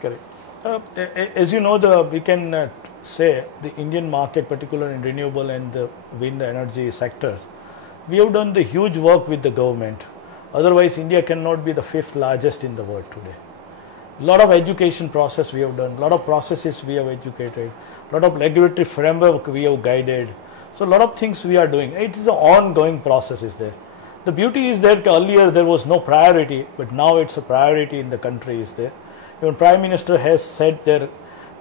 Correct. As you know, we can say the Indian market, particularly in renewable and the wind energy sectors, we have done the huge work with the government. Otherwise, India cannot be the fifth largest in the world today. A lot of education process we have done, a lot of processes we have educated, a lot of regulatory framework we have guided. So a lot of things we are doing. It is an ongoing process is there. The beauty is that earlier there was no priority, but now it's a priority in the country is there. Even Prime Minister has said the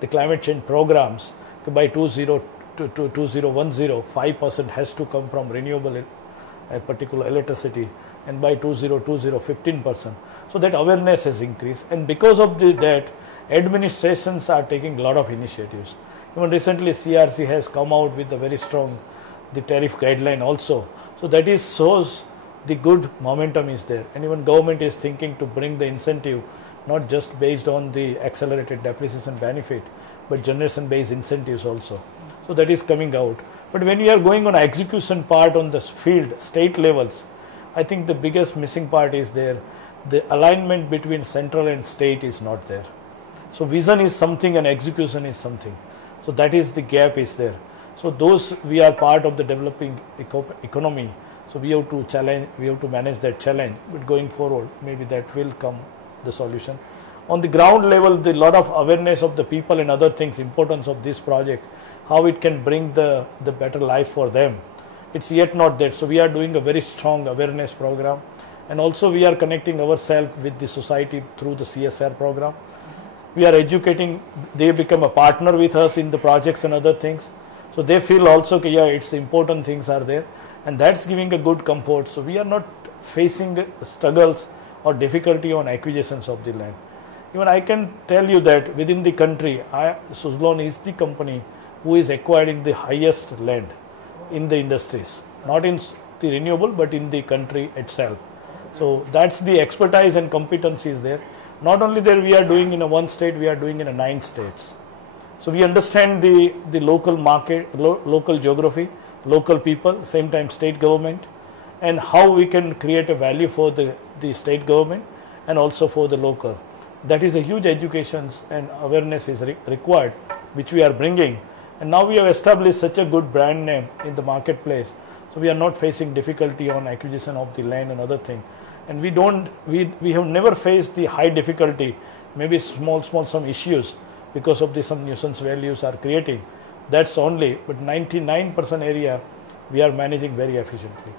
climate change programs by 2010, 5% has to come from renewable, particular electricity, and by 2020, 15%. So that awareness has increased, and because of that, administrations are taking a lot of initiatives. Even recently, CRC has come out with a very strong tariff guideline also. So that shows the good momentum is there, and even government is thinking to bring the incentive not just based on the accelerated depreciation benefit, but generation based incentives also. So that is coming out. But when we are going on execution part on the field, state levels, I think the biggest missing part is there. The alignment between central and state is not there. So vision is something and execution is something. So that is the gap is there. So those, we are part of the developing economy. So we have to challenge, we have to manage that challenge. But going forward, maybe that will come the solution. On the ground level, the lot of awareness of the people and other things, importance of this project, how it can bring the better life for them. It's yet not there. So we are doing a very strong awareness program, and also we are connecting ourselves with the society through the CSR program. We are educating, they become a partner with us in the projects and other things. So they feel also, yeah, it's important things are there, and that's giving a good comfort. So we are not facing struggles or difficulty on acquisitions of the land. Even I can tell you that within the country, Suzlon is the company who is acquiring the highest land in the industries, not in the renewable, but in the country itself. So that's the expertise and competencies there. Not only there we are doing in one state, we are doing in 9 states. So we understand the local market, local geography, local people, same time state government, and how we can create a value for the state government and also for the local. That is a huge education and awareness is required, which we are bringing. And now we have established such a good brand name in the marketplace. So we are not facing difficulty on acquisition of the land and other thing. And we have never faced the high difficulty, maybe small some issues because of some nuisance values are creating. That's only, but 99% area we are managing very efficiently.